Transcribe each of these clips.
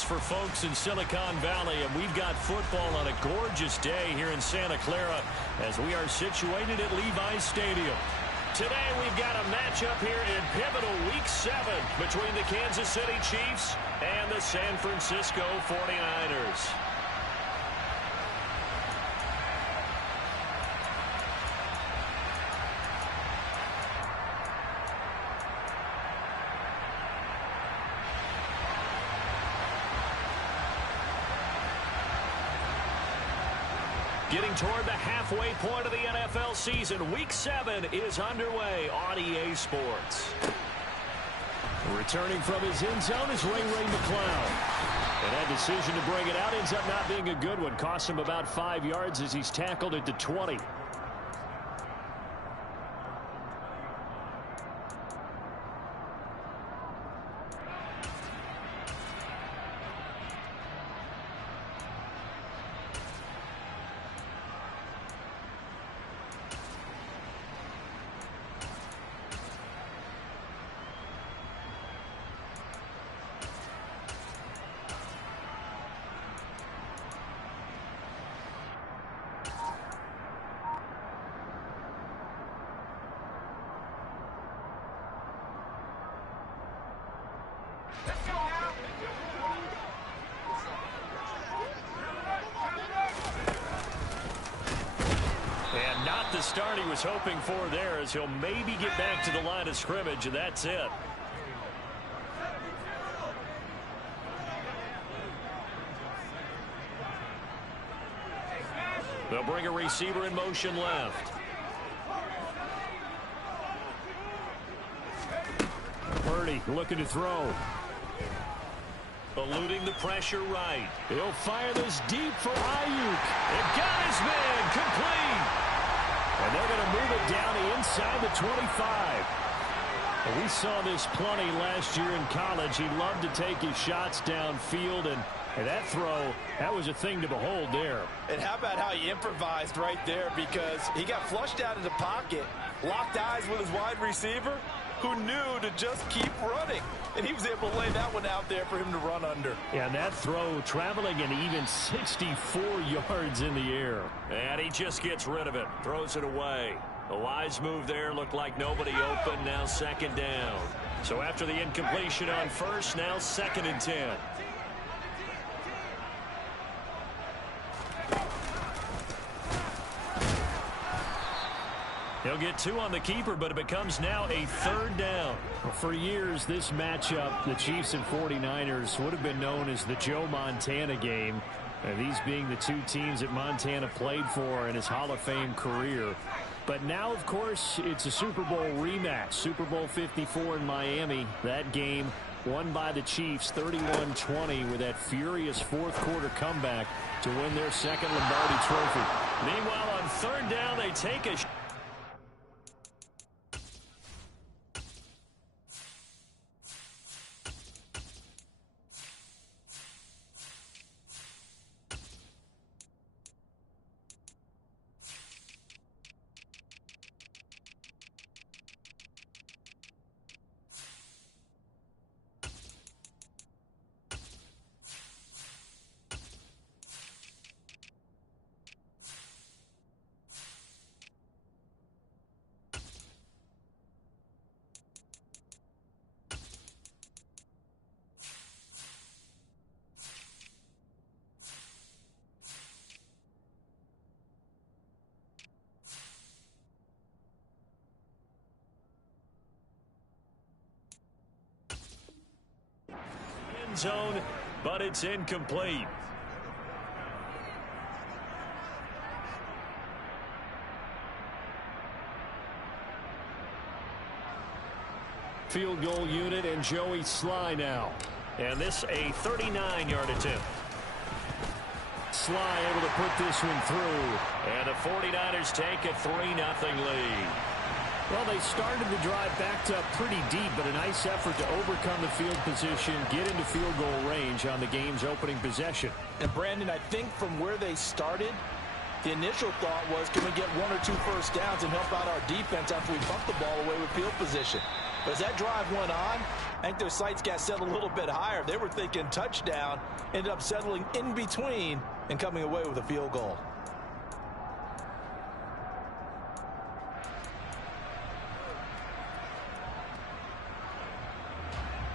mornings for folks in Silicon Valley, and we've got football on a gorgeous day here in Santa Clara as we are situated at Levi's Stadium. Today we've got a matchup here in pivotal Week 7 between the Kansas City Chiefs and the San Francisco 49ers. Getting toward the halfway point of the NFL season, Week 7 is underway on EA Sports. Returning from his end zone is Ray McCloud. And that decision to bring it out ends up not being a good one. Costs him about 5 yards as he's tackled at the 20. And not the start he was hoping for there, as he'll maybe get back to the line of scrimmage, and that's it. They'll bring a receiver in motion left. Purdy looking to throw. Eluding the pressure right. He'll fire this deep for Ayuk. It got his man complete. And they're going to move it down inside the 25. And we saw this plenty last year in college. He loved to take his shots downfield, and that throw, that was a thing to behold there. And how about how he improvised right there, because he got flushed out of the pocket, locked eyes with his wide receiver, who knew to just keep running. And he was able to lay that one out there for him to run under. Yeah, and that throw traveling an even 64 yards in the air. And he just gets rid of it, throws it away. A wise move there, looked like nobody open, now second down. So after the incompletion on first, now 2nd and 10. He'll get 2 on the keeper, but it becomes now a 3rd down. For years, this matchup, the Chiefs and 49ers, would have been known as the Joe Montana game. And these being the 2 teams that Montana played for in his Hall of Fame career. But now, of course, it's a Super Bowl rematch. Super Bowl 54 in Miami. That game won by the Chiefs 31-20 with that furious 4th quarter comeback to win their 2nd Lombardi trophy. Meanwhile, on 3rd down, they take a zone, but it's incomplete. Field goal unit and Joey Sly now. And this a 39-yard attempt. Sly able to put this one through. And the 49ers take a 3-0 lead. Well, they started the drive backed up pretty deep, but a nice effort to overcome the field position, get into field goal range on the game's opening possession. And Brandon, I think from where they started, the initial thought was, can we get 1 or 2 first downs and help out our defense after we bumped the ball away with field position? But as that drive went on, I think their sights got set a little bit higher. They were thinking touchdown, ended up settling in between and coming away with a field goal.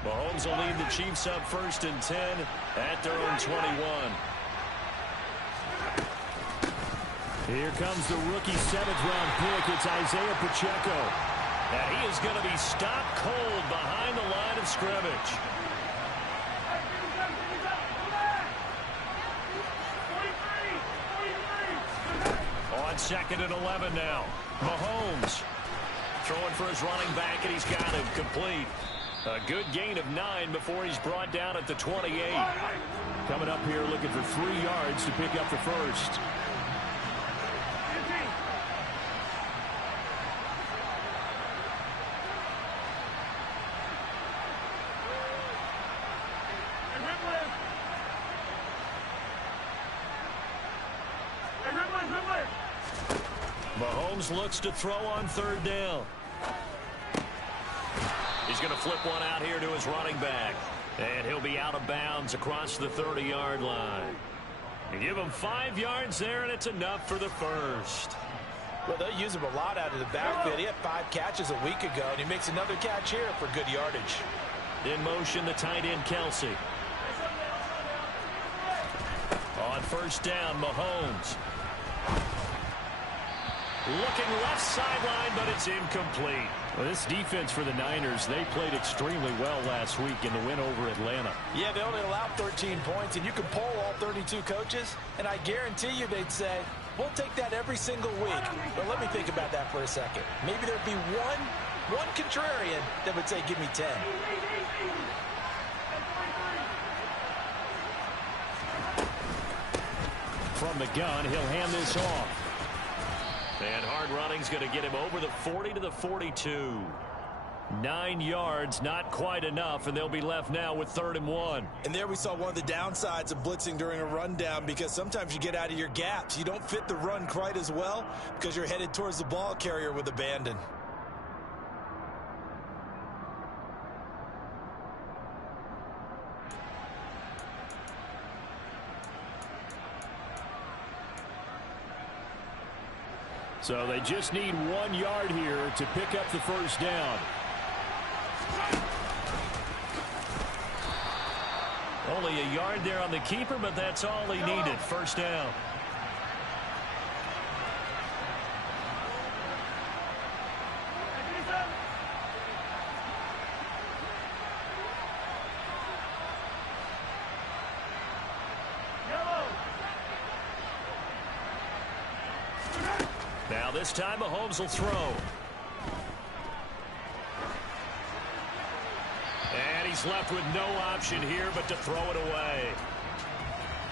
Mahomes will lead the Chiefs up 1st and 10 at their own 21. Here comes the rookie 7th-round pick. It's Isaiah Pacheco. And he is going to be stopped cold behind the line of scrimmage. On 2nd and 11 now. Mahomes throwing for his running back, and he's got him complete. A good gain of 9 before he's brought down at the 28. Coming up here looking for 3 yards to pick up the first. Mahomes looks to throw on 3rd down. He's going to flip one out here to his running back. And he'll be out of bounds across the 30-yard line. You give him 5 yards there, and it's enough for the first. Well, they'll use him a lot out of the backfield. He had 5 catches a week ago, and he makes another catch here for good yardage. In motion, the tight end, Kelsey. On 1st down, Mahomes. Looking left sideline, but it's incomplete. Well, this defense for the Niners, they played extremely well last week in the win over Atlanta. Yeah, they only allowed 13 points, and you can poll all 32 coaches, and I guarantee you they'd say, we'll take that every single week. But let me think about that for a second. Maybe there'd be one contrarian that would say, give me 10. From the gun, he'll hand this off. And hard running's going to get him over the 40 to the 42. 9 yards, not quite enough, and they'll be left now with 3rd and 1. And there we saw one of the downsides of blitzing during a rundown, because sometimes you get out of your gaps. You don't fit the run quite as well because you're headed towards the ball carrier with abandon. So they just need 1 yard here to pick up the 1st down. Only a yard there on the keeper, but that's all he needed. 1st down. Now this time Mahomes will throw. And he's left with no option here but to throw it away.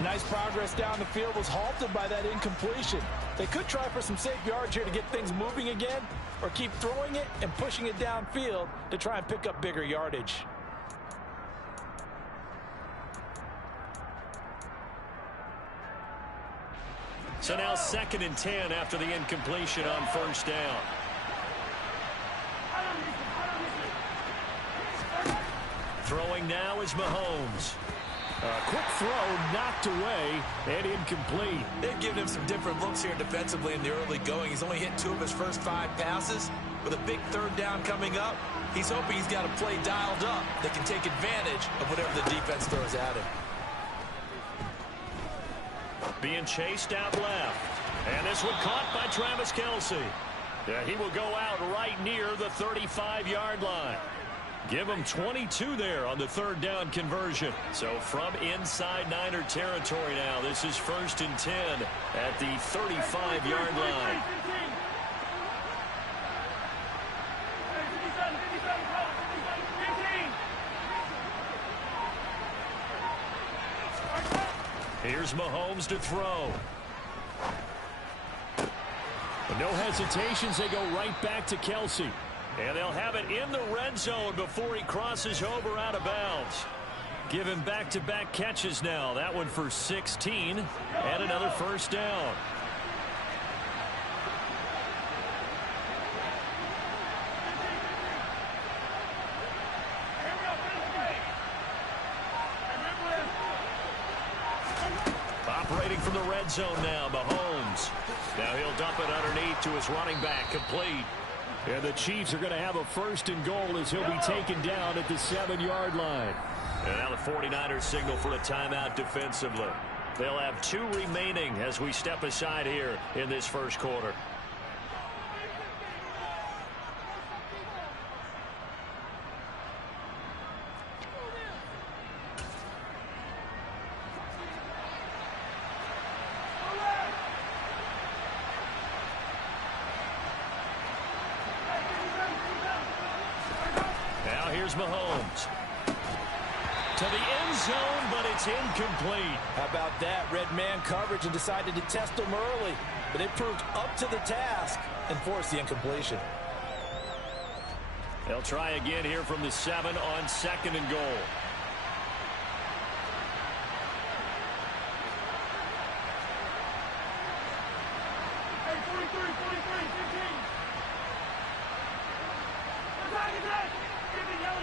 Nice progress down the field, was halted by that incompletion. They could try for some safe yards here to get things moving again, or keep throwing it and pushing it downfield to try and pick up bigger yardage. So now 2nd and 10 after the incompletion on 1st down. Throwing now is Mahomes. A quick throw knocked away and incomplete. They've given him some different looks here defensively in the early going. He's only hit 2 of his first 5 passes. With a big 3rd down coming up, he's hoping he's got a play dialed up that can take advantage of whatever the defense throws at him. Being chased out left. And this one caught by Travis Kelce. Yeah, he will go out right near the 35-yard line. Give him 22 there on the 3rd down conversion. So from inside Niner territory now, this is 1st and 10 at the 35-yard line. Here's Mahomes to throw. No hesitations. They go right back to Kelce. And they'll have it in the red zone before he crosses over out of bounds. Give him back-to-back catches now. That one for 16 and another 1st down. Operating from the red zone now, Mahomes. Now he'll dump it underneath to his running back, complete. And the Chiefs are going to have a first and goal as he'll be taken down at the 7-yard line. And now the 49ers signal for a timeout defensively. They'll have 2 remaining as we step aside here in this first quarter. Now here's Mahomes. To the end zone, but it's incomplete. How about that? Red man coverage and decided to test him early. But it proved up to the task and forced the incompletion. They'll try again here from the 7 on second and goal. Hey, 43, 15. Attack. Give me yellow.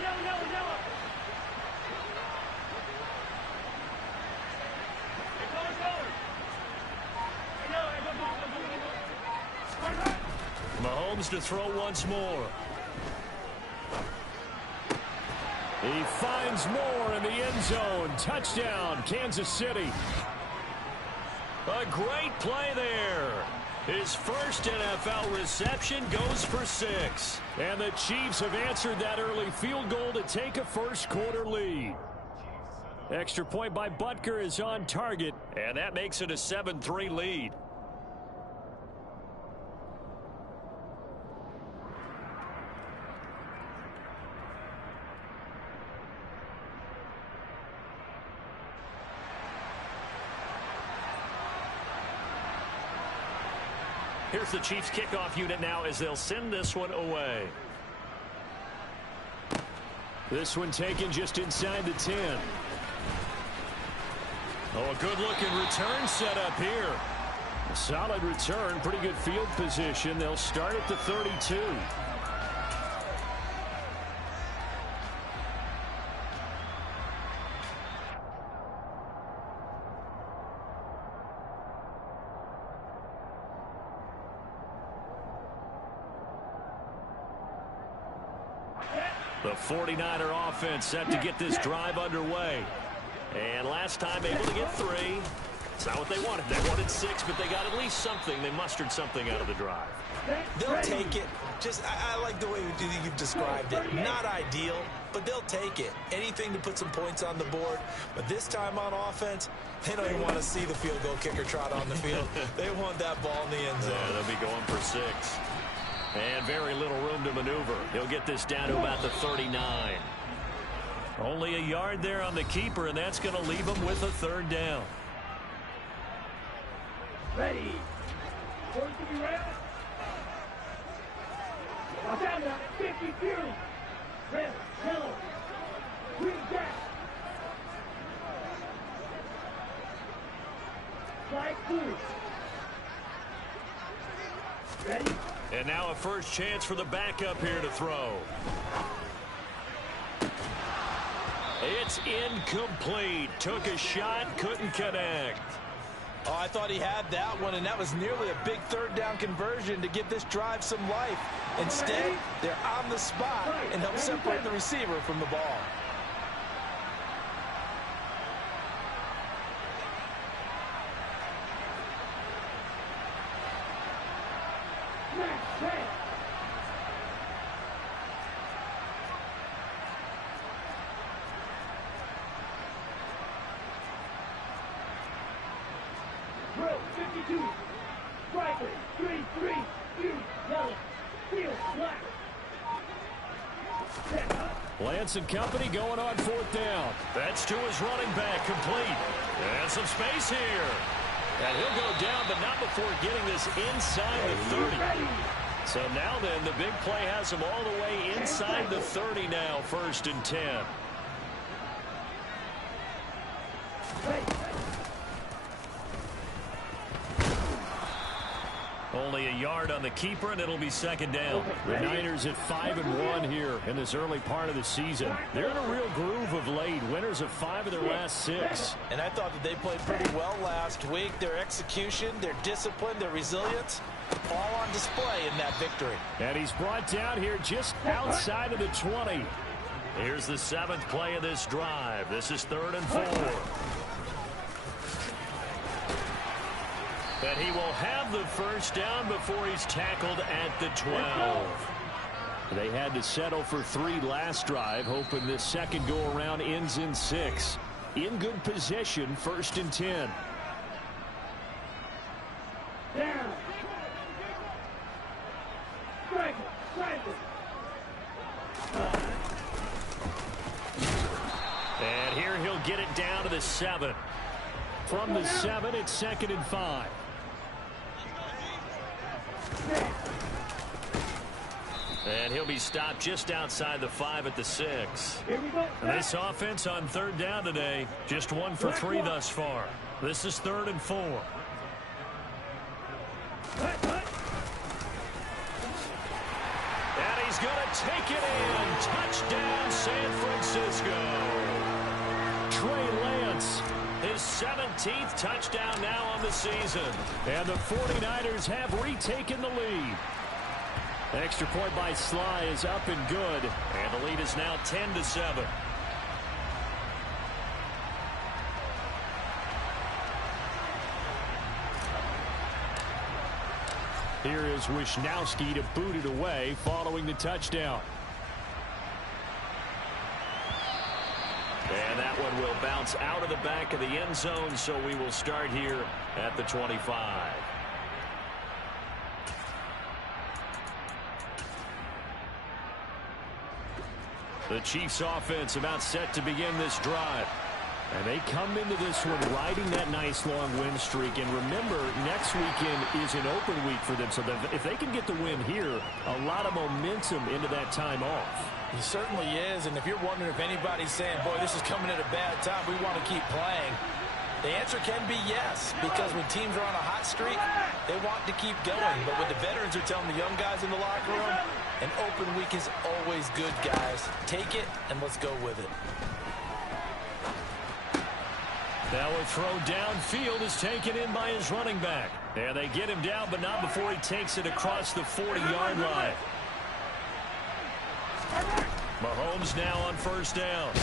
Mahomes to throw once more. He finds more in the end zone. Touchdown, Kansas City. A great play there. His first NFL reception goes for 6. And the Chiefs have answered that early field goal to take a first quarter lead. Extra point by Butker is on target, and that makes it a 7-3 lead. Here's the Chiefs kickoff unit now as they'll send this one away. This one taken just inside the 10. Oh, a good-looking return set up here. A solid return, pretty good field position. They'll start at the 32. The 49er offense set to get this drive underway. And last time able to get 3. It's not what they wanted. They wanted 6, but they got at least something. They mustered something out of the drive. They'll take it. I like the way you've described it. Not ideal, but they'll take it. Anything to put some points on the board. But this time on offense, they don't even want to see the field goal kicker trot on the field. They want that ball in the end zone. Yeah, they'll be going for 6. And very little room to maneuver. He'll get this down to about the 39. Only a yard there on the keeper, and that's going to leave him with a 3rd down. Ready. Going to be ready. Watch out now. 50 Fury. Red, yellow, green gas. Flag blue. Ready. And now a first chance for the backup here to throw. It's incomplete. Took a shot, couldn't connect. Oh, I thought he had that one, and that was nearly a big 3rd down conversion to give this drive some life. Instead, they're on the spot and help separate the receiver from the ball. Lance and company going on 4th down. That's to his running back, complete. And some space here. And he'll go down, but not before getting this inside the 30. So now then, the big play has him all the way inside the 30 now, 1st and 10. Only a yard on the keeper, and it'll be second down. The Niners at 5-1 here in this early part of the season. They're in a real groove of late. Winners of 5 of their last 6. And I thought that they played pretty well last week. Their execution, their discipline, their resilience, all on display in that victory. And he's brought down here just outside of the 20. Here's the 7th play of this drive. This is 3rd and 4. And he will have the first down before he's tackled at the 12. They had to settle for 3 last drive, hoping this second go-around ends in 6. In good position, 1st and 10. Down. Strike it. Strike it. And here he'll get it down to the 7. From the 7, it's 2nd and 5. And he'll be stopped just outside the 5 at the 6. This offense on 3rd down today, just 1 for 3 thus far. This is 3rd and 4. And he's going to take it in. Touchdown, San Francisco. Trey Lance, his 17th touchdown now on the season. And the 49ers have retaken the lead. Extra point by Sly is up and good. And the lead is now 10-7. Here is Wisnowski to boot it away following the touchdown. And that one will bounce out of the back of the end zone, so we will start here at the 25. The Chiefs offense about set to begin this drive. And they come into this one riding that nice long win streak. And remember, next weekend is an open week for them. So that if they can get the win here, a lot of momentum into that time off. He certainly is. And if you're wondering if anybody's saying, boy, this is coming at a bad time, we want to keep playing, the answer can be yes. Because when teams are on a hot streak, they want to keep going. But when the veterans are telling the young guys in the locker room, an open week is always good, guys. Take it, and let's go with it. Now a throw downfield is taken in by his running back. And they get him down, but not before he takes it across the 40-yard line. Mahomes now on 1st down.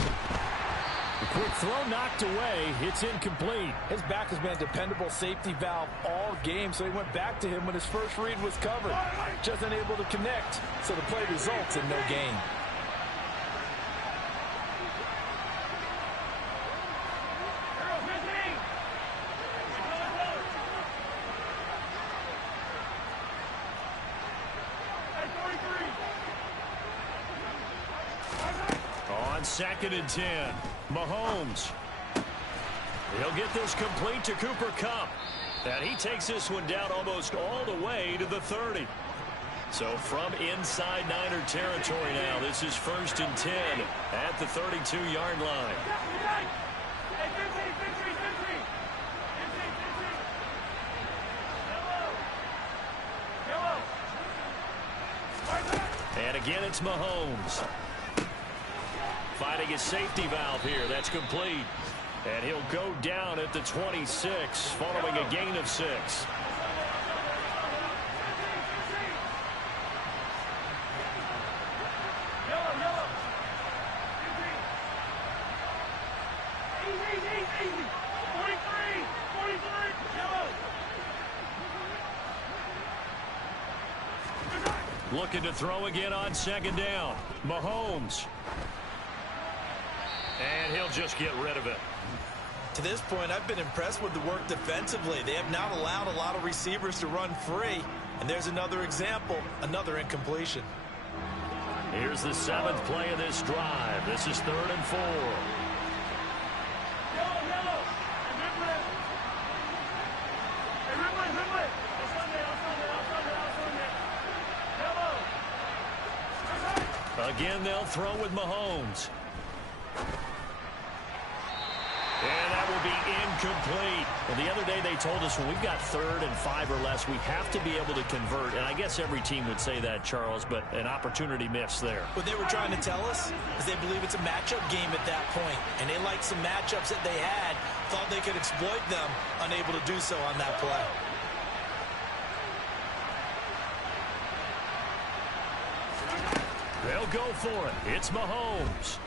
The quick throw knocked away. It's incomplete. His back has been a dependable safety valve all game, so he went back to him when his first read was covered. Just unable to connect, so the play results in no gain. On 2nd and 10, Mahomes. He'll get this complete to Cooper Kupp. And he takes this one down almost all the way to the 30. So from inside Niner territory now, this is 1st and 10 at the 32-yard line. And again, it's Mahomes. Finding his safety valve here. That's complete. And he'll go down at the 26 following a gain of 6. Looking to throw again on 2nd down. Mahomes. And he'll just get rid of it. To this point, I've been impressed with the work defensively. They have not allowed a lot of receivers to run free. And there's another example, another incompletion. Here's the 7th play of this drive. This is 3rd and 4. Again, they'll throw with Mahomes. And that will be incomplete. Well, the other day they told us when we've got 3rd and 5 or less, we have to be able to convert. And I guess every team would say that, Charles, but an opportunity missed there. What they were trying to tell us is they believe it's a matchup game at that point. And they liked some matchups that they had, thought they could exploit them, unable to do so on that play. They'll go for it. It's Mahomes.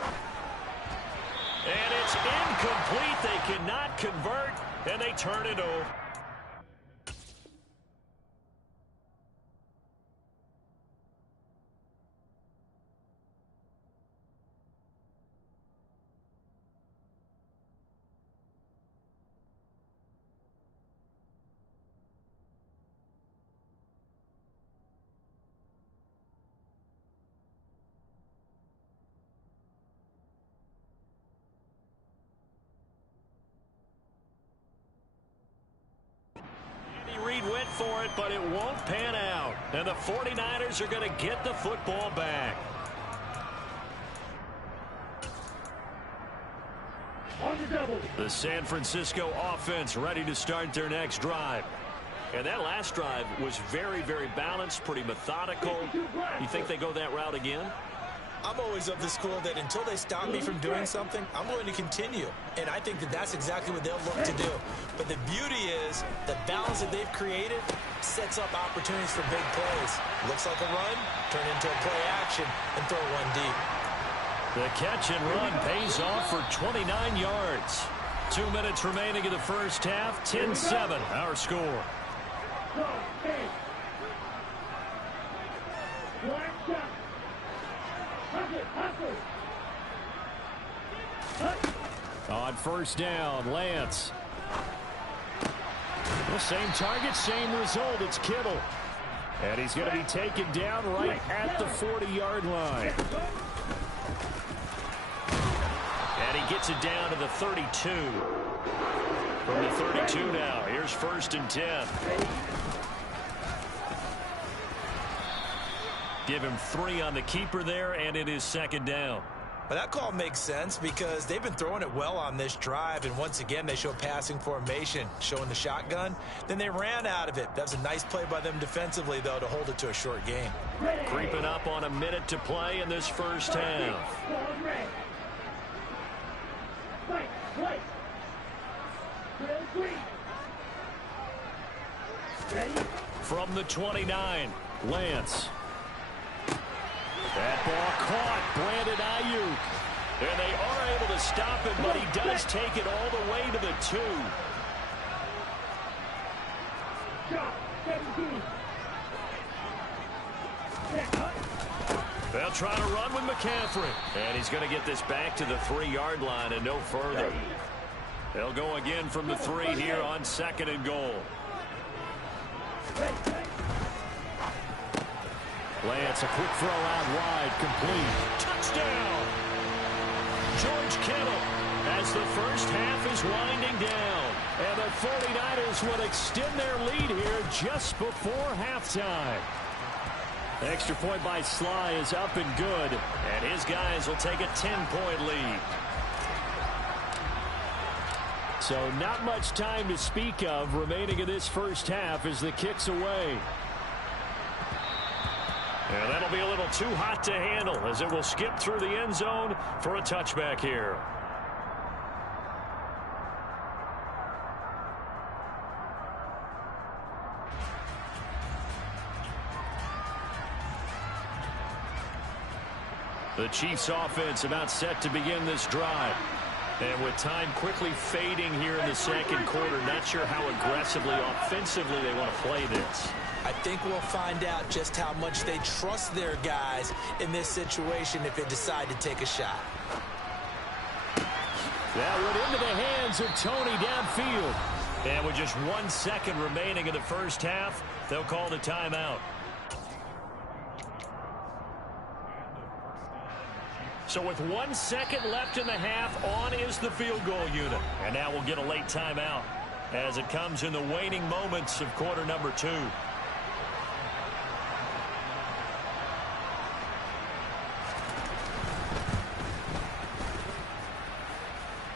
And it's incomplete. They cannot convert, and they turn it over. Reed went for it, but it won't pan out. And the 49ers are going to get the football back. The San Francisco offense ready to start their next drive. And that last drive was very, very balanced, pretty methodical. You think they go that route again? I'm always of the school that until they stop me from doing something, I'm going to continue. And I think that that's exactly what they'll look to do. But the beauty is the balance that they've created sets up opportunities for big plays. Looks like a run, turn into a play action, and throw one deep. The catch and run pays off for 29 yards. 2 minutes remaining in the first half. 10-7, our score. On first down, Lance. The same target, same result. It's Kittle. And he's going to be taken down right at the 40-yard line. And he gets it down to the 32. From the 32 now. Here's 1st and 10. Give him 3 on the keeper there, and it is 2nd down. But that call makes sense because they've been throwing it well on this drive, and once again they show passing formation, showing the shotgun. Then they ran out of it. That was a nice play by them defensively, though, to hold it to a short game. Creeping up on a minute to play in this first half. From the 29, Lance. That ball caught, Brandon Ayuk. And they are able to stop him, but he does take it all the way to the 2. They'll try to run with McCaffrey. And he's going to get this back to the 3-yard line and no further. They'll go again from the 3 here on 2nd and goal. Lance, a quick throw out wide, complete. Touchdown! George Kittle as the first half is winding down. And the 49ers will extend their lead here just before halftime. Extra point by Sly is up and good. And his guys will take a 10-point lead. So not much time to speak of remaining in this first half as the kick's away. And that'll be a little too hot to handle as it will skip through the end zone for a touchback here. The Chiefs offense about set to begin this drive. And with time quickly fading here in the second quarter, not sure how aggressively, offensively they want to play this. I think we'll find out just how much they trust their guys in this situation if they decide to take a shot. That went into the hands of Tony downfield. And with just 1 second remaining in the first half, they'll call the timeout. So with 1 second left in the half, on is the field goal unit. And now we'll get a late timeout as it comes in the waning moments of quarter number 2.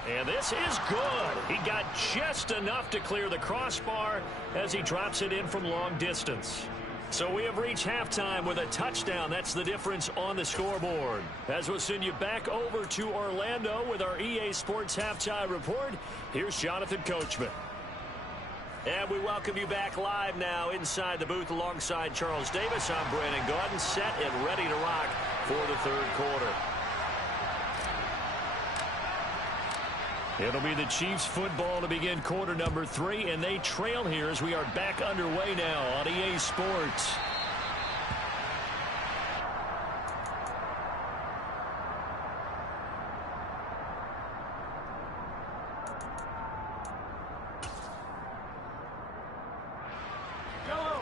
And this pass is good. He got just enough to clear the crossbar as he drops it in from long distance. So we have reached halftime with a touchdown. That's the difference on the scoreboard. As we'll send you back over to Orlando with our EA Sports Halftime Report, here's Jonathan Coachman. And we welcome you back live now inside the booth alongside Charles Davis. I'm Brandon Gaudin, set and ready to rock for the third quarter. It'll be the Chiefs football to begin quarter number 3, and they trail here as we are back underway now on EA Sports.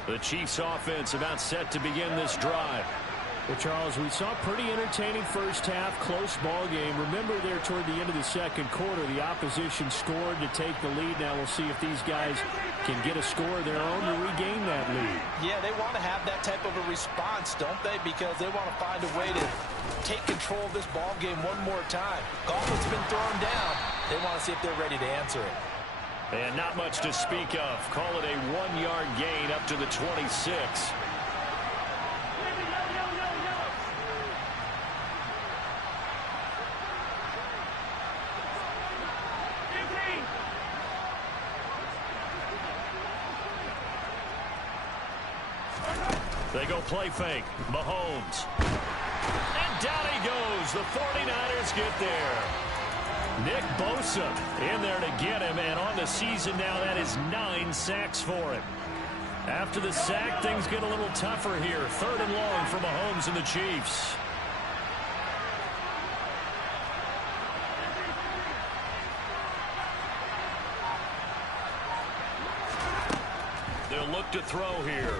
The Chiefs offense about set to begin this drive. Well, Charles, we saw a pretty entertaining first half, close ball game. Remember there toward the end of the second quarter, the opposition scored to take the lead. Now we'll see if these guys can get a score of their own to regain that lead. Yeah, they want to have that type of a response, don't they? Because they want to find a way to take control of this ball game one more time. Gauntlet's been thrown down. They want to see if they're ready to answer it. And not much to speak of. Call it a 1-yard gain up to the 26. They go play fake. Mahomes. And down he goes. The 49ers get there. Nick Bosa in there to get him, and on the season now, that is 9 sacks for him. After the sack, things get a little tougher here. 3rd and long for Mahomes and the Chiefs. They'll look to throw here.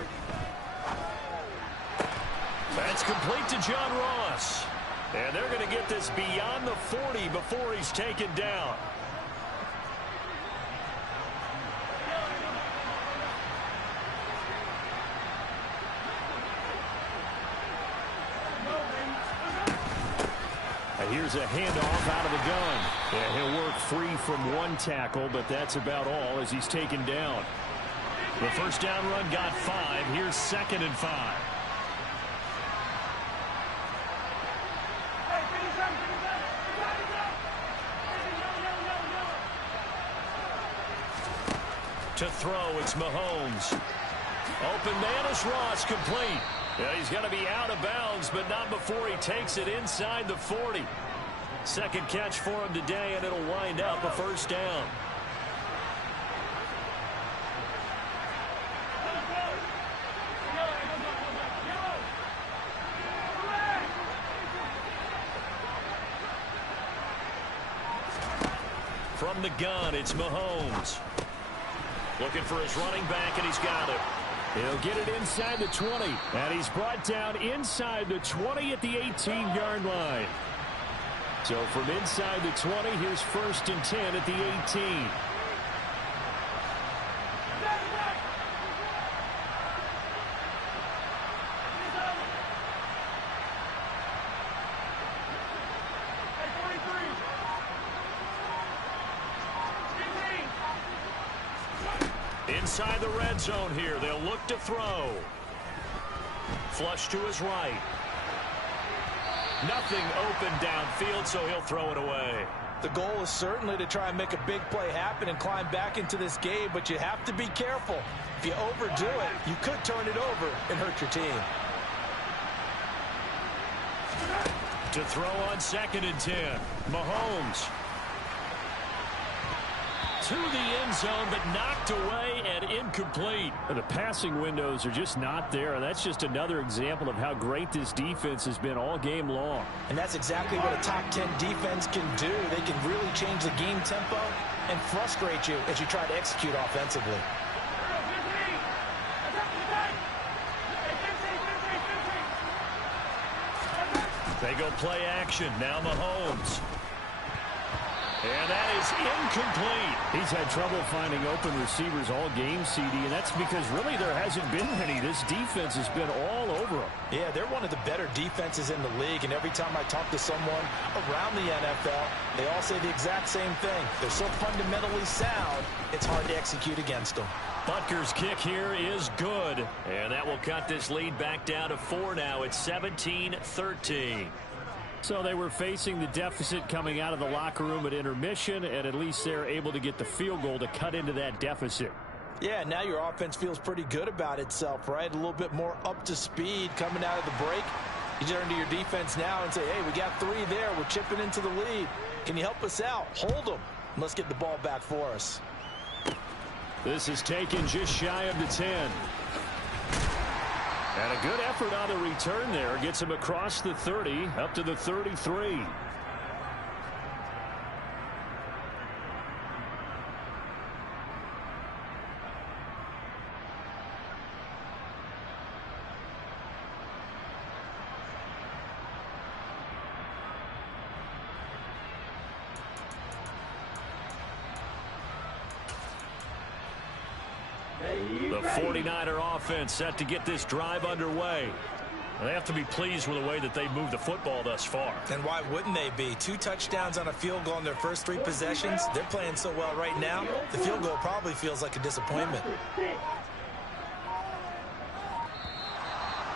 That's complete to John Ross. And they're going to get this beyond the 40 before he's taken down. And here's a handoff out of the gun. And he'll work free from one tackle, but that's about all as he's taken down. The first down run got 5. Here's 2nd and 5. To throw, it's Mahomes. Open man is Ross, complete. Yeah, he's got to be out of bounds, but not before he takes it inside the 40. Second catch for him today, and it'll wind up a first down. From the gun, it's Mahomes. Looking for his running back, and he's got it. He'll get it inside the 20. And he's brought down inside the 20 at the 18-yard line. So from inside the 20, here's 1st and 10 at the 18. Inside the red zone here. They'll look to throw. Flush to his right. Nothing open downfield, so he'll throw it away. The goal is certainly to try and make a big play happen and climb back into this game, but you have to be careful. If you overdo it, you could turn it over and hurt your team. To throw on 2nd and 10. Mahomes. To the end zone, but knocked away and incomplete. The passing windows are just not there. That's just another example of how great this defense has been all game long. And that's exactly what a top 10 defense can do. They can really change the game tempo and frustrate you as you try to execute offensively. They go play action. Now Mahomes. And that is incomplete. He's had trouble finding open receivers all game, CD, and that's because really there hasn't been any. This defense has been all over them. Yeah, they're one of the better defenses in the league, and every time I talk to someone around the NFL, they all say the exact same thing. They're so fundamentally sound, it's hard to execute against them. Butker's kick here is good, and that will cut this lead back down to 4 now. It's 17-13. So they were facing the deficit coming out of the locker room at intermission, and at least they're able to get the field goal to cut into that deficit. Yeah, now your offense feels pretty good about itself, right? A little bit more up to speed coming out of the break. You turn to your defense now and say, hey, we got 3 there. We're chipping into the lead. Can you help us out? Hold them. And let's get the ball back for us. This is taken just shy of the 10. And a good effort on the return there. Gets him across the 30, up to the 33. The 49er offense set to get this drive underway. They have to be pleased with the way that they moved the football thus far. And why wouldn't they be? 2 touchdowns on a field goal in their first 3 possessions. They're playing so well right now, the field goal probably feels like a disappointment.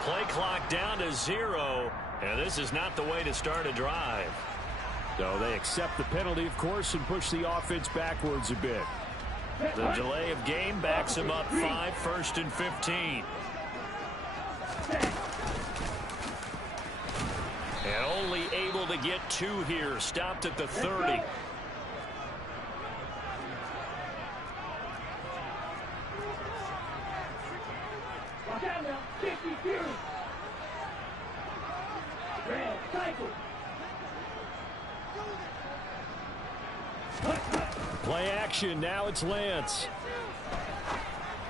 Play clock down to 0, and this is not the way to start a drive. So they accept the penalty, of course, and push the offense backwards a bit. The delay of game backs him up 5, 1st and 15. And only able to get 2 here. Stopped at the 30. Play action. Now it's Lance.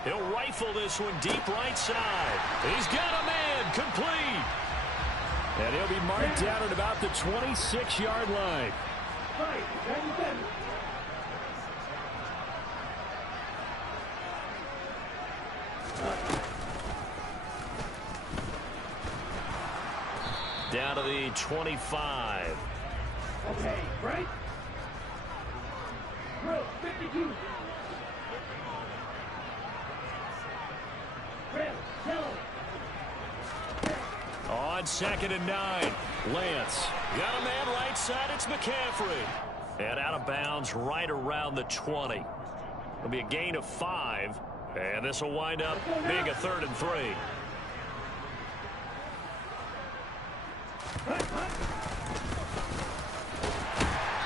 He'll rifle this one deep right side. He's got a man. Complete. And he'll be marked down at about the 26-yard line. Down to the 25. Okay, right? 52. On 2nd and 9. Lance. Got a man right side. It's McCaffrey. And out of bounds right around the 20. It'll be a gain of 5. And this will wind up being a 3rd and 3.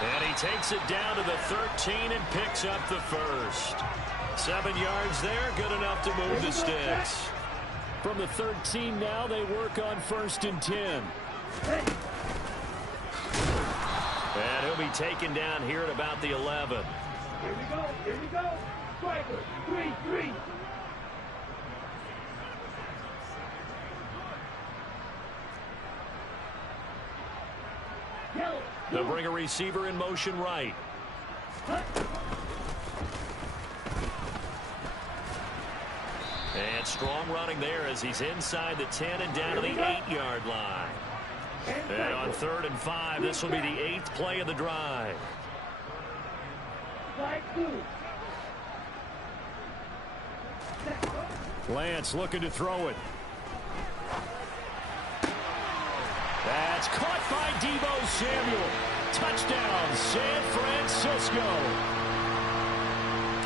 And he takes it down to the 13 and picks up the first. 7 yards there, good enough to move the sticks. From the 13 now, they work on 1st and 10. And he'll be taken down here at about the 11. Here we go. Striker, 3-3. They'll bring a receiver in motion right. And strong running there as he's inside the 10 and down to the 8-yard line. And on 3rd and 5, this will be the 8th play of the drive. Lance looking to throw it. That's caught by Deebo Samuel. Touchdown, San Francisco.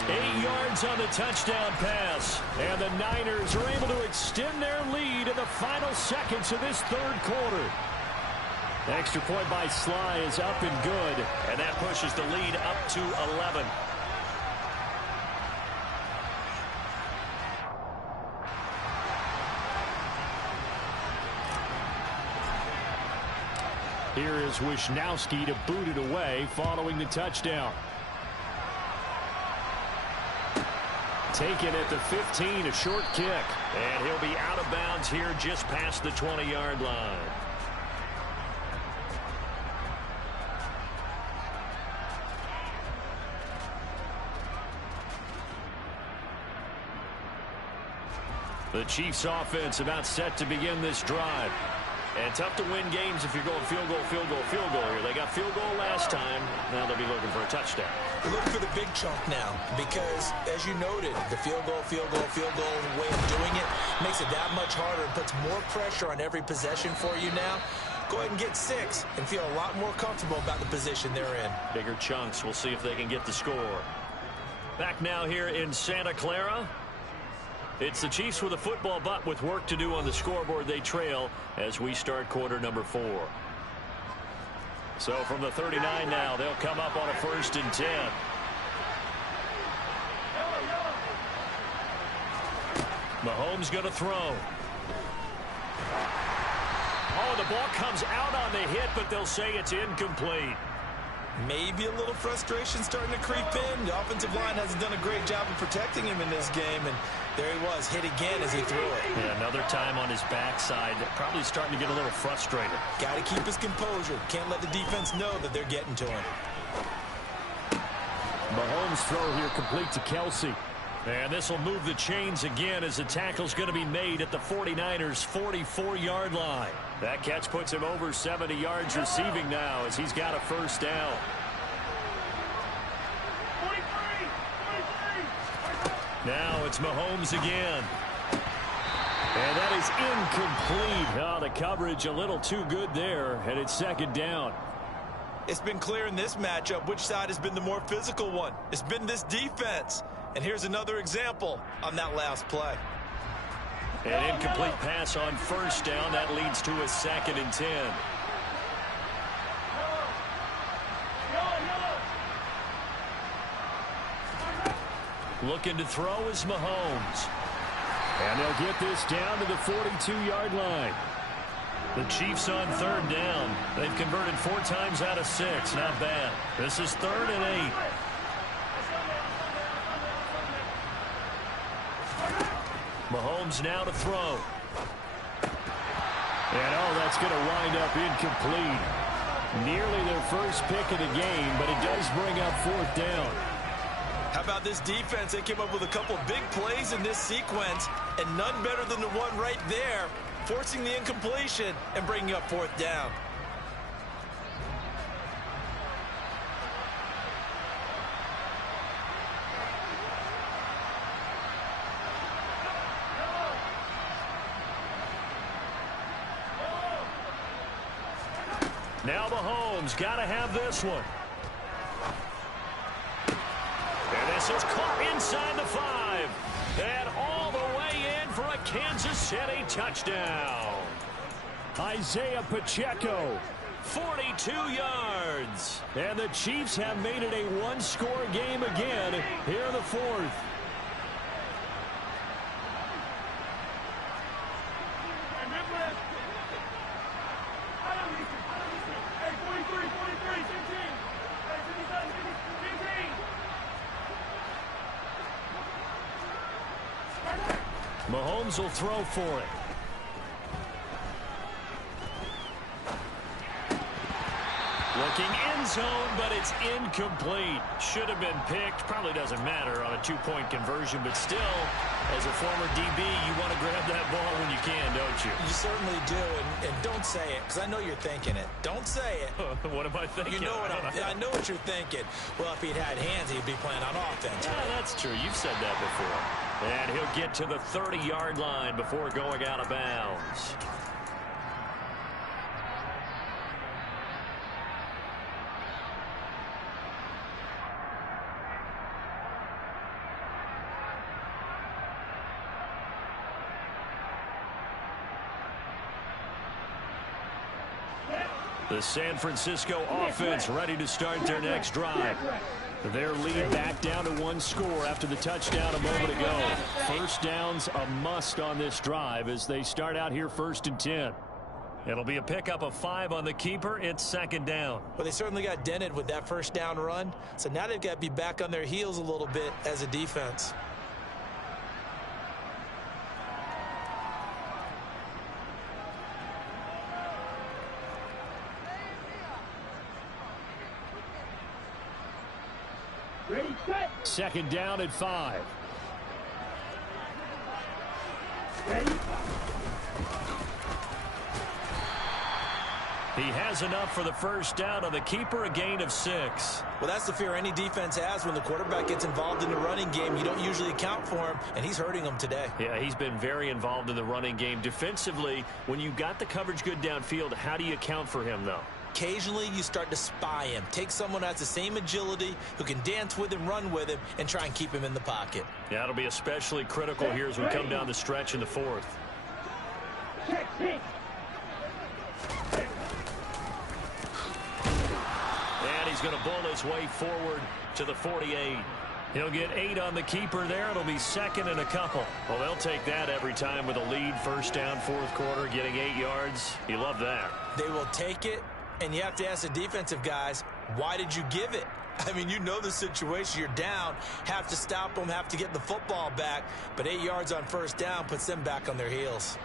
8 yards on the touchdown pass. And the Niners are able to extend their lead in the final seconds of this 3rd quarter. The extra point by Sly is up and good. And that pushes the lead up to 11. Here is Wisnowski to boot it away following the touchdown. Taken at the 15, a short kick. And he'll be out of bounds here just past the 20-yard line. The Chiefs offense about set to begin this drive. And tough to win games if you're going field goal, field goal, field goal here. They got field goal last time. Now they'll be looking for a touchdown. They're looking for the big chunk now because, as you noted, the field goal way of doing it makes it that much harder and puts more pressure on every possession for you now. Go ahead and get 6 and feel a lot more comfortable about the position they're in. Bigger chunks. We'll see if they can get the score. Back now here in Santa Clara. It's the Chiefs with a football, but with work to do on the scoreboard, they trail as we start quarter number 4. So from the 39 now, they'll come up on a 1st and 10. Mahomes going to throw. Oh, the ball comes out on the hit, but they'll say it's incomplete. Maybe a little frustration starting to creep in. The offensive line hasn't done a great job of protecting him in this game, and there he was, hit again as he threw it. Yeah, another time on his backside, probably starting to get a little frustrated. Got to keep his composure. Can't let the defense know that they're getting to him. Mahomes' throw here complete to Kelsey. And this will move the chains again as the tackle's going to be made at the 49ers' 44-yard line. That catch puts him over 70 yards receiving now as he's got a 1st down. 43. Now it's Mahomes again. And that is incomplete. Oh, the coverage a little too good there, and it's 2nd down. It's been clear in this matchup which side has been the more physical one. It's been this defense. And here's another example on that last play. An incomplete pass on 1st down. That leads to a 2nd and 10. Looking to throw is Mahomes. And they'll get this down to the 42-yard line. The Chiefs on 3rd down. They've converted 4 times out of 6. Not bad. This is 3rd and 8. Mahomes now to throw. And that's going to wind up incomplete. Nearly their first pick of the game, but it does bring up 4th down. How about this defense? They came up with a couple big plays in this sequence, and none better than the one right there, forcing the incompletion and bringing up 4th down. Now Mahomes got to have this one. And this is caught inside the 5. And all the way in for a Kansas City touchdown. Isaiah Pacheco, 42 yards. And the Chiefs have made it a 1-score game again here in the 4th. Mahomes will throw for it. Looking end zone, but it's incomplete. Should have been picked. Probably doesn't matter on a 2-point conversion, but still, as a former DB, you want to grab that ball when you can, don't you? You certainly do, and don't say it, because I know you're thinking it. Don't say it. What am I thinking? You know I know what you're thinking. Well, if he'd had hands, he'd be playing on offense. Yeah, that's true. You've said that before. And he'll get to the 30-yard line before going out of bounds. The San Francisco offense ready to start their next drive. Their lead back down to 1 score after the touchdown a moment ago. 1st down's a must on this drive as they start out here 1st and 10. It'll be a pickup of 5 on the keeper. It's 2nd down. Well, they certainly got dented with that 1st down run. So now they've got to be back on their heels a little bit as a defense. Ready, set. 2nd down at 5. He has enough for the first down on the keeper, a gain of 6. Well, that's the fear any defense has when the quarterback gets involved in the running game. You don't usually account for him, and he's hurting them today. Yeah, he's been very involved in the running game. Defensively, when you got the coverage good downfield, how do you account for him, though? Occasionally, you start to spy him. Take someone who has the same agility, who can dance with him, run with him, and try and keep him in the pocket. Yeah, it'll be especially critical here as we come down the stretch in the 4th. And he's going to bull his way forward to the 48. He'll get 8 on the keeper there. It'll be second and a couple. Well, they'll take that every time with a lead. First down, 4th quarter, getting 8 yards. You love that. They will take it. And you have to ask the defensive guys, why did you give it? I mean, you know the situation. You're down, have to stop them, have to get the football back. But 8 yards on first down puts them back on their heels.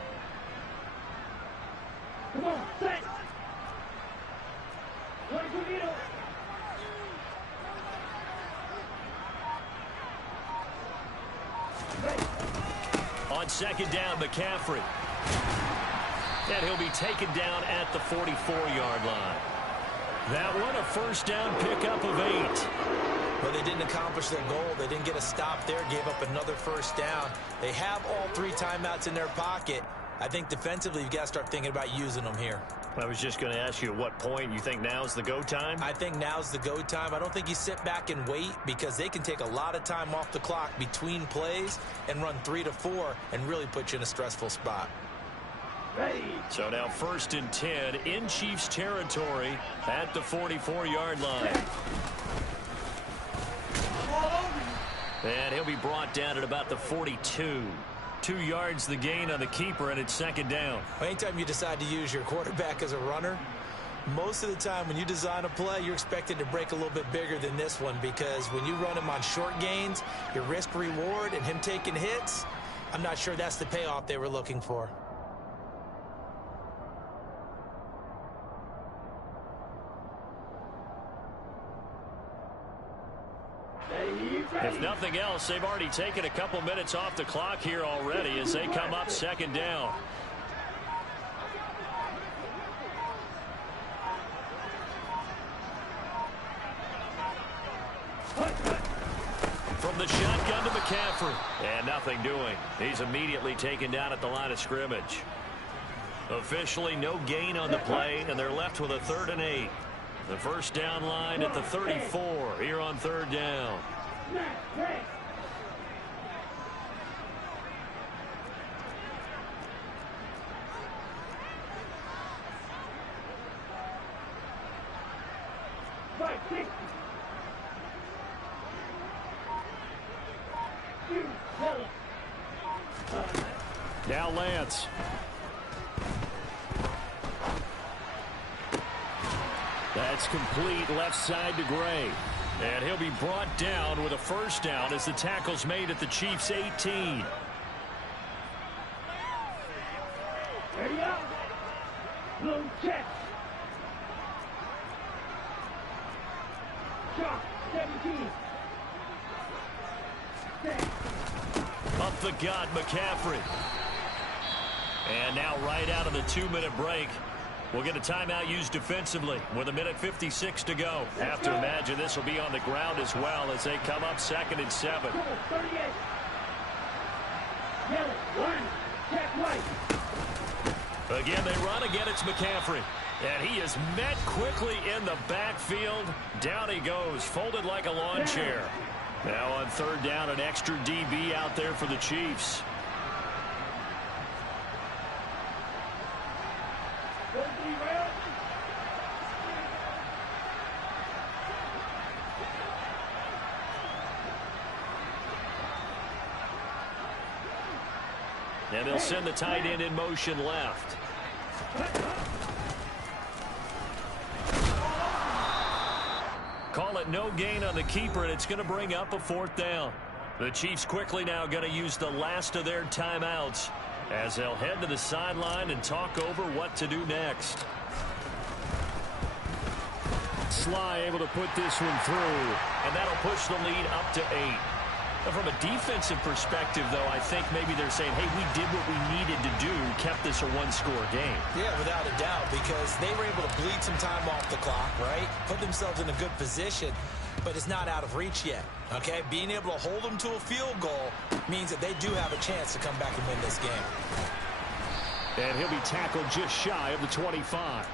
Come on, set. On second down, McCaffrey. And he'll be taken down at the 44-yard line. That one, a first down pickup of 8. Well, they didn't accomplish their goal. They didn't get a stop there, gave up another first down. They have all 3 timeouts in their pocket. I think defensively, you've got to start thinking about using them here. I was just going to ask you at what point you think now's the go time? I think now's the go time. I don't think you sit back and wait because they can take a lot of time off the clock between plays and run 3 to 4 and really put you in a stressful spot. So now 1st and 10 in Chiefs territory at the 44-yard line. And he'll be brought down at about the 42. 2 yards the gain on the keeper, and it's second down. Anytime you decide to use your quarterback as a runner, most of the time when you design a play, you're expected to break a little bit bigger than this one because when you run him on short gains, your risk-reward and him taking hits, I'm not sure that's the payoff they were looking for. If nothing else, they've already taken a couple minutes off the clock here already as they come up second down. From the shotgun to McCaffrey. And nothing doing. He's immediately taken down at the line of scrimmage. Officially no gain on the play, and they're left with a 3rd and 8. The first down line at the 34 here on 3rd down. Now Lance. That's complete left side to Gray. And he'll be brought down with a first down as the tackle's made at the Chiefs' 18. Ready up. Low check. Shot 17. Up the gut, McCaffrey. And now right out of the 2-minute break, we'll get a timeout used defensively with 1:56 to go. Have to imagine this will be on the ground as well as they come up 2nd and 7. Again, they run. Again, it's McCaffrey. And he is met quickly in the backfield. Down he goes, folded like a lawn chair. Now on 3rd down, an extra DB out there for the Chiefs. And they'll send the tight end in motion left. Call it no gain on the keeper, and it's going to bring up a 4th down. The Chiefs quickly now going to use the last of their timeouts as they'll head to the sideline and talk over what to do next. Sly able to put this one through, and that'll push the lead up to 8. From a defensive perspective, though, I think maybe they're saying, hey, we did what we needed to do, kept this a one-score game. Yeah, without a doubt, because they were able to bleed some time off the clock, right? Put themselves in a good position, but it's not out of reach yet, okay? Being able to hold them to a field goal means that they do have a chance to come back and win this game. And he'll be tackled just shy of the 25.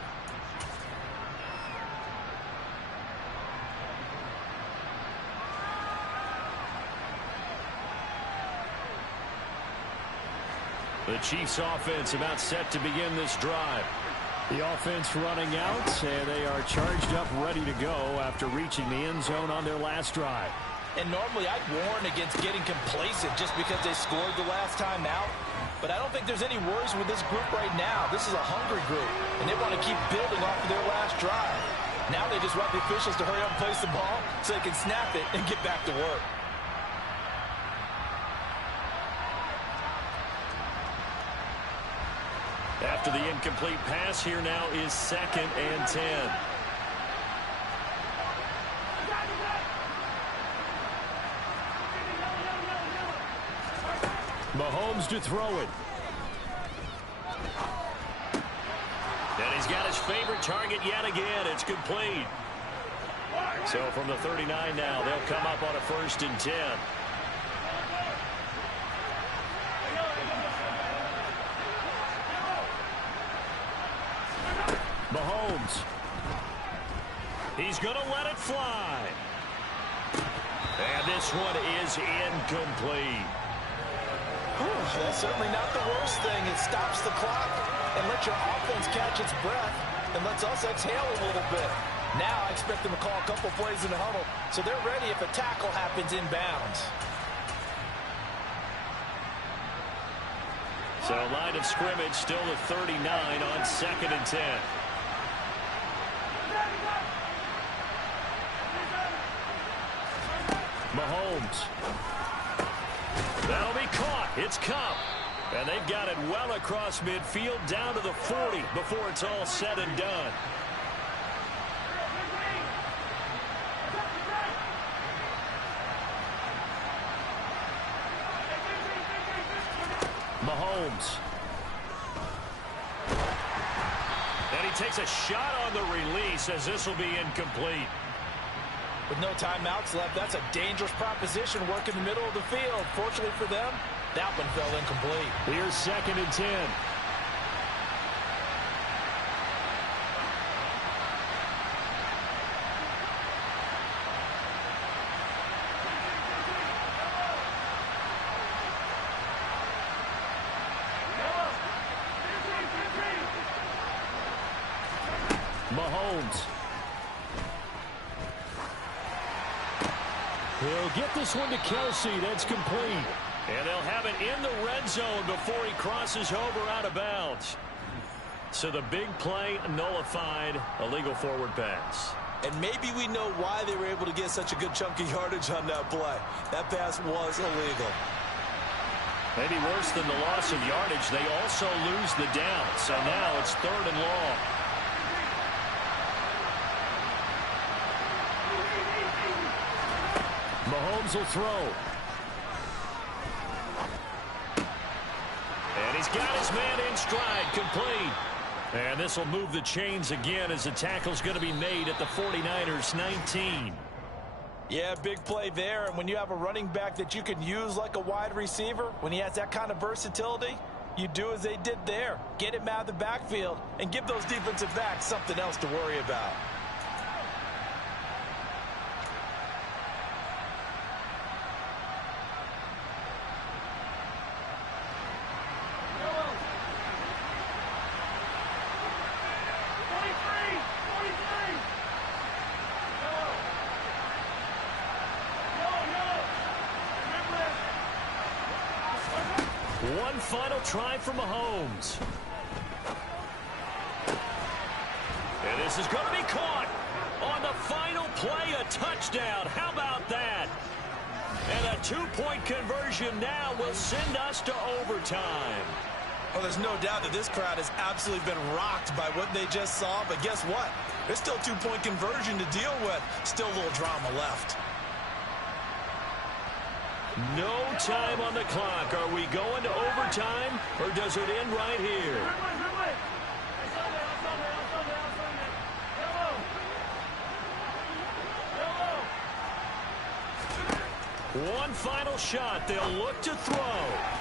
The Chiefs offense about set to begin this drive. The offense running out, and they are charged up, ready to go after reaching the end zone on their last drive. And normally I'd warn against getting complacent just because they scored the last time out. But I don't think there's any worries with this group right now. This is a hungry group, and they want to keep building off of their last drive. Now they just want the officials to hurry up and place the ball so they can snap it and get back to work. After the incomplete pass, here now is 2nd and 10. Mahomes to throw it. And he's got his favorite target yet again. It's complete. So from the 39 now, they'll come up on a 1st and 10. Mahomes. He's going to let it fly. And this one is incomplete. That's certainly not the worst thing. It stops the clock and lets your offense catch its breath and lets us exhale a little bit. Now I expect them to call a couple plays in the huddle so they're ready if a tackle happens inbounds. So line of scrimmage still at 39 on 2nd and 10. Mahomes. That'll be caught. It's Cup. And they've got it well across midfield down to the 40 before it's all said and done. Mahomes. And he takes a shot on the release as this will be incomplete. With no timeouts left, that's a dangerous proposition working the middle of the field. Fortunately for them, that one fell incomplete. Here's 2nd and 10. Mahomes. He'll get this one to KC. That's complete. And they'll have it in the red zone before he crosses over out of bounds. So the big play nullified, illegal forward pass. And maybe we know why they were able to get such a good chunk of yardage on that play. That pass was illegal. Maybe worse than the loss of yardage, they also lose the down. So now it's 3rd and long. Mahomes will throw. And he's got his man in stride, complete. And this will move the chains again as the tackle's going to be made at the 49ers 19. Yeah, big play there. And when you have a running back that you can use like a wide receiver, when he has that kind of versatility, you do as they did there. Get him out of the backfield and give those defensive backs something else to worry about. One final try for Mahomes. And this is going to be caught on the final play, a touchdown. How about that? And a 2-point conversion now will send us to overtime. Well, there's no doubt that this crowd has absolutely been rocked by what they just saw. But guess what? There's still a 2-point conversion to deal with. Still a little drama left. No time on the clock. Are we going to overtime, or does it end right here? One final shot. They'll look to throw.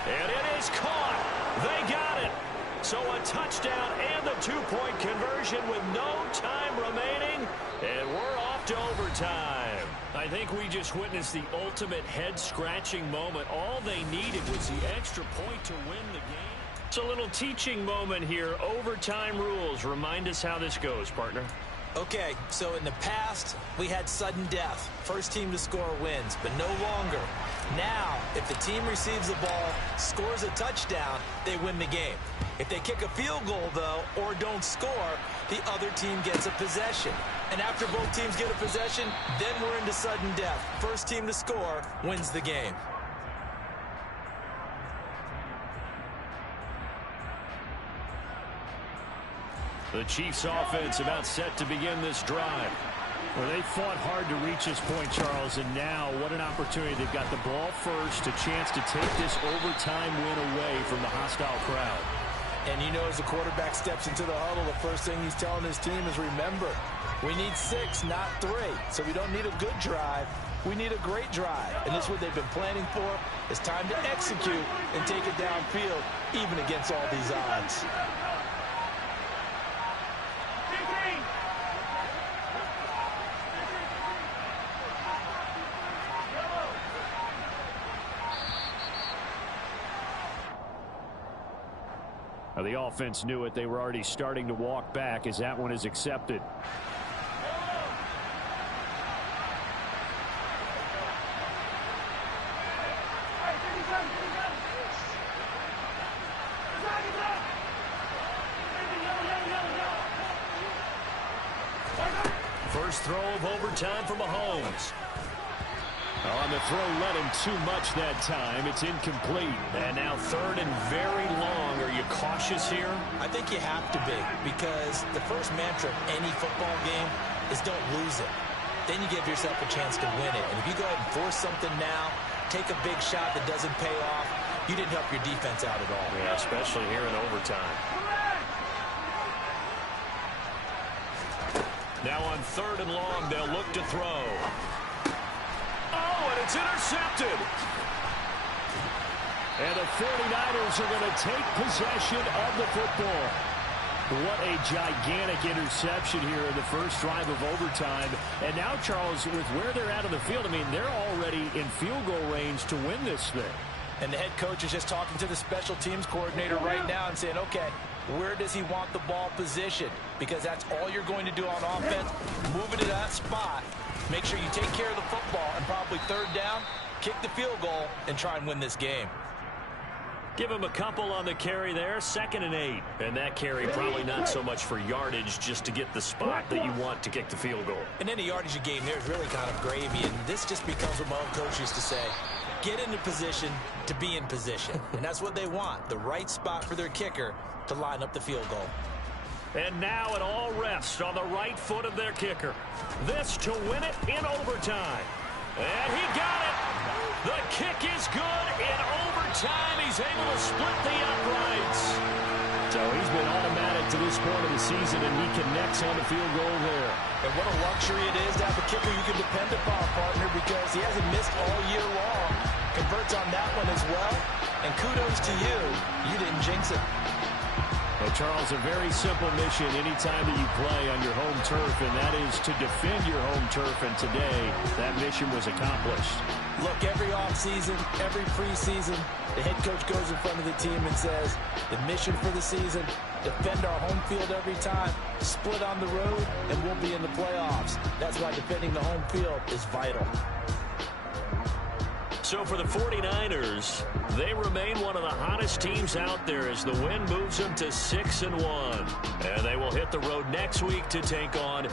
And it is caught. They got it. So a touchdown and the two-point conversion with no time remaining. And we're off to overtime. I think we just witnessed the ultimate head-scratching moment. All they needed was the extra point to win the game. It's a little teaching moment here. Overtime rules. Remind us how this goes, partner. Okay, so in the past, we had sudden death. First team to score wins, but no longer. Now, if the team receives the ball, scores a touchdown, they win the game. If they kick a field goal, though, or don't score, the other team gets a possession. And after both teams get a possession, then we're into sudden death. First team to score wins the game. The Chiefs offense about set to begin this drive. Well, they fought hard to reach this point, Charles, and now what an opportunity. They've got the ball first, a chance to take this overtime win away from the hostile crowd. And you know, as the quarterback steps into the huddle, the first thing he's telling his team is, remember, we need 6, not 3. So we don't need a good drive. We need a great drive. And this is what they've been planning for. It's time to execute and take it downfield, even against all these odds. The offense knew it. They were already starting to walk back as that one is accepted. First throw of overtime for Mahomes. On the throw, led him too much that time. It's incomplete. And now third and very long. Are you cautious here? I think you have to be, because the first mantra of any football game is don't lose it. Then you give yourself a chance to win it. And if you go ahead and force something now, take a big shot that doesn't pay off, you didn't help your defense out at all. Yeah, especially here in overtime. Now on third and long, they'll look to throw. It's intercepted. And the 49ers are going to take possession of the football. What a gigantic interception here in the first drive of overtime. And now, Charles, with where they're at on the field, I mean, they're already in field goal range to win this thing. And the head coach is just talking to the special teams coordinator right now and saying, okay, where does he want the ball positioned? Because that's all you're going to do on offense. Move it to that spot. Make sure you take care of the football, and probably third down, kick the field goal, and try and win this game. Give him a couple on the carry there, 2nd and 8. And that carry probably not so much for yardage, just to get the spot that you want to kick the field goal. And any yardage game there is really kind of gravy, and this just becomes what my own coach used to say, get into position to be in position. And that's what they want, the right spot for their kicker to line up the field goal. And now it all rests on the right foot of their kicker. This to win it in overtime. And he got it. The kick is good in overtime. He's able to split the uprights. So he's been automatic to this point of the season, and he connects on the field goal there. And what a luxury it is to have a kicker you can depend upon, partner, because he hasn't missed all year long. Converts on that one as well. And kudos to you. You didn't jinx it. Well, Charles, a very simple mission anytime that you play on your home turf, and that is to defend your home turf, and today that mission was accomplished. Look, every offseason, every preseason, the head coach goes in front of the team and says, the mission for the season, defend our home field every time, split on the road, and we'll be in the playoffs. That's why defending the home field is vital. So for the 49ers, they remain one of the hottest teams out there as the win moves them to 6-1. And they will hit the road next week to take on